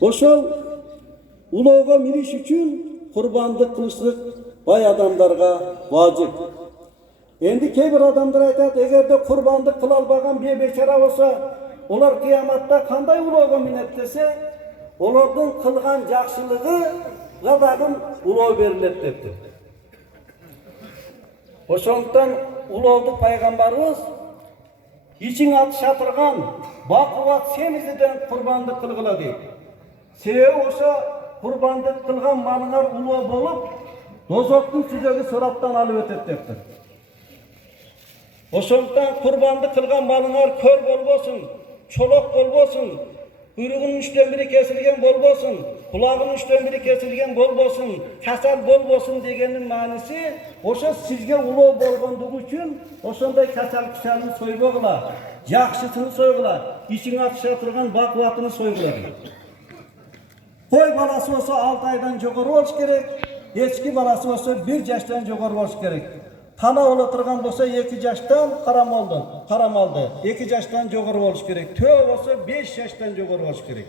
Ошол улоого миниш үчүн курбандык кылышлык бай адамдарга важип. Endi кейбір адамдар айтады, эгерде курбандык кыла албаган бейбечара болсо, олар кыяматта кандай улоого минет десе, олордун кылган жакшылыгыга дагы улоо берилет дептир. Ошондуктан улоодо пайгамбарыбыз ичиң аты шатырган бакубат семизиден курбандык кылгыла дейт. Себеби ошо курбандык кылган малыңар улоо болуп, дозоктун сүзөгү сораптан алып өтөт дептир. Ошондуктан курбандык кылган малыңар көр болбосун, чолок болбосун, куйругунун үчтөн бири кесилген болбосун, кулагынын үчтөн бири кесилген болбосун, касал болбосун дегенин мааниси ошо сизге улоо болгондугу үчүн ошондой касал кушалын сойбогула, жакшысын сойгула, ичиң атыша турган бакубатыны сойгула. Кой баласы болсо 6 айдан жогору болуш керек, эчки баласы болсо 1 жаштан жогору болуш керек. Тана боло турган болсо 2 жаштан карамалды, 2 жаштан жогору болуш керек. Төө болсо 5 жаштан жогору болуш керек.